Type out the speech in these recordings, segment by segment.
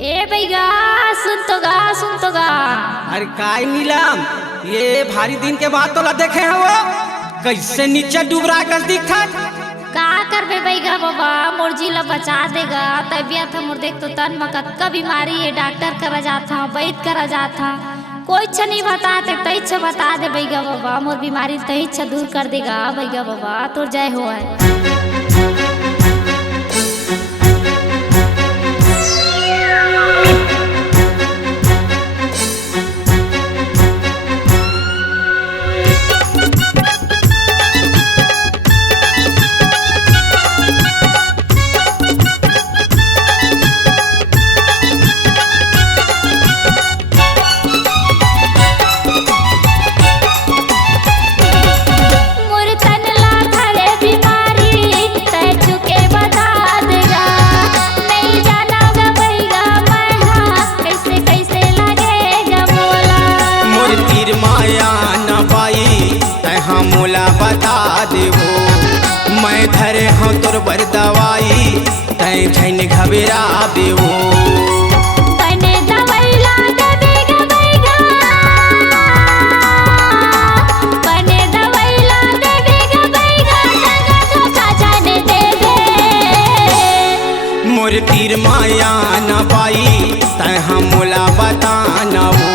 ए भैया सुन तो गा। अरे काय नीलम, ये भारी दिन के बाद तोला देखे हैं वो कैसे नीचे डूब रहा कर दिखा। का करबे भैया बाबा, मुर्जी ला बचा देगा। तबियत हमर देख तो तन मकत का बीमारी है, डॉक्टर करा जाता वैद करा जाता, कोई छ नहीं बताते तई छ बता दे भैया बाबा, मोर बीमारी तई छ दूर कर देगा भैया बाबा, तोर जय हो है। मैं धरे हाँ तोर बर दवाई तय झन घबरा देवो। तने दवाई ला देगा भैया, तने दवाई ला देगा भैया, धोखा जाने दे दे। मोर तीर माया न पाई तय हम मोला बताना वो,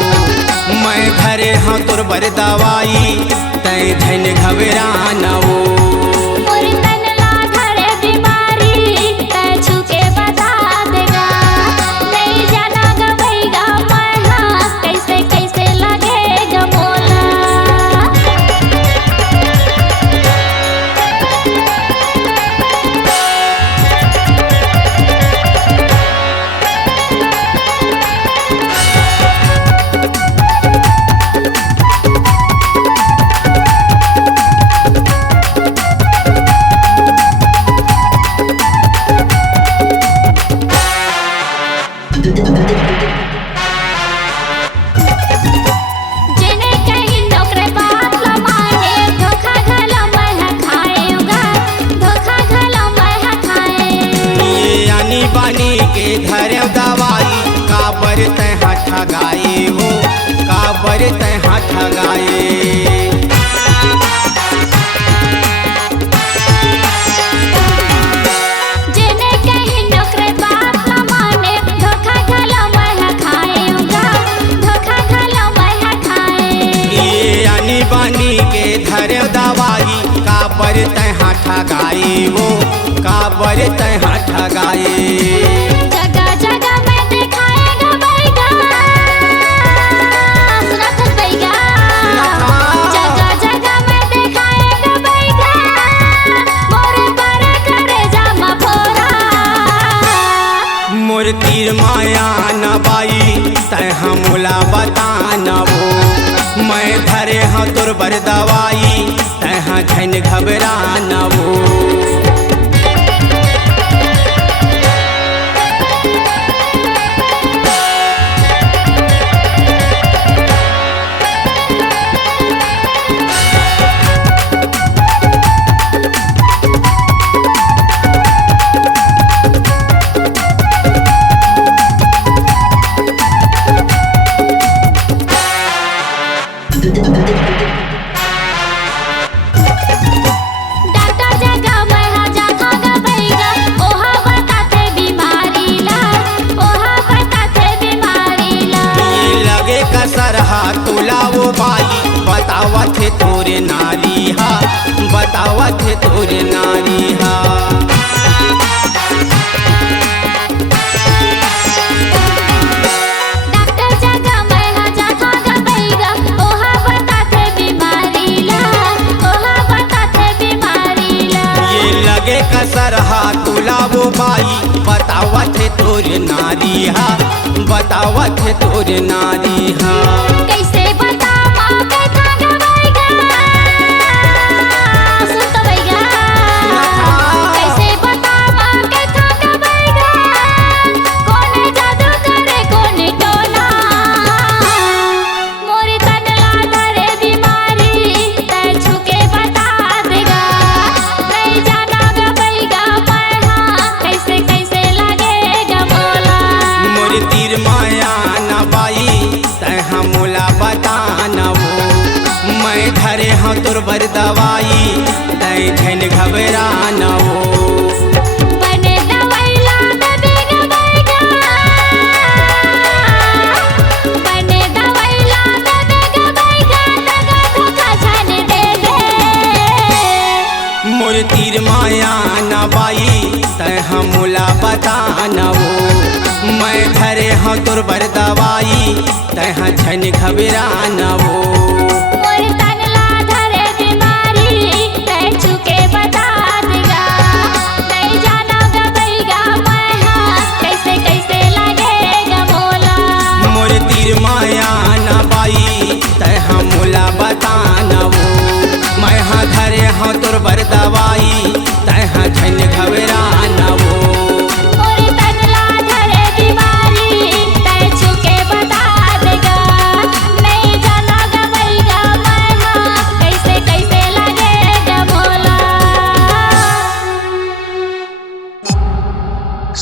मैं धरे हाँ तोर बर दवाई तय झन घबरा वो। बानी के धरे दवाई काबर तह ठगाए हो, काबर तह ठगाए। जेने कहीं नौकरे बात न माने, धोखा खालो मैं खाएगा, धोखा खालो मैं खाए। ये आनी बानी के धरे दवाई काबर तह ठगाए हो, काबर तह ठगाए। जगह जगह में दिखाएगा भैया, सुनत भैया, जगह जगह में दिखाएगा भैया, मोरे पर करे जामा फोरा। मोर तीर माया न बाई तह मोला बताना वो, मैं धरे हाँ तोर बर दवाई तह झन घबराना वो। डॉक्टर जगह मैं जा खागा भैया, ओहा बताते बीमारी ला, ओहा बताते बीमारी ला। ये लगे कसर तुला वो बाई, बतावत है तोरे नारी हा, बतावत है तोरे नारी हा। डॉक्टर जगह मैं जा खागा भैया, ओहा बताते बीमारी ला, ओहा बताते बीमारी ला। ये लगे कसर तुला वो बाई, बतावत है तोरे नारी हा, बतावत है तोरे नारी हा। कैसे बतावा के खागा भैया, सुन तो भैया, कैसे बतावा के खागा भैया, कोने जादू करे कोने टोना। मोरी तनला धरे बीमारी तै छुके बता देगा, नहीं जाना गा भैया मैं, हाँ कैसे कैसे लगेगा बोला। मोर तीर हाँ तोर बर दवाई तहाँ झन घबरा न वो। मोर तनला धरे बीमारी तै चुके बता देगा, नहीं जाना गबैगा मैं हाँ कैसे कैसे लगेगा मोला। मोर तीर माया न बाई तहाँ मोला बता न वो। मैं हाँ धरे हाँ तोर बर दवाई तहाँ झन घबरा न वो। मोर तनला धरे बीमारी तै चुके बता देगा, नहीं जाना गबैगा मैं हाँ कैसे कैसे लगेगा मोला।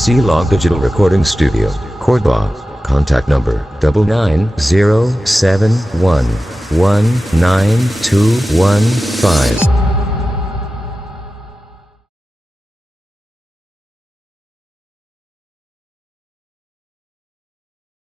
C-Log Digital Recording Studio, Cordoba. Contact number 99071192115.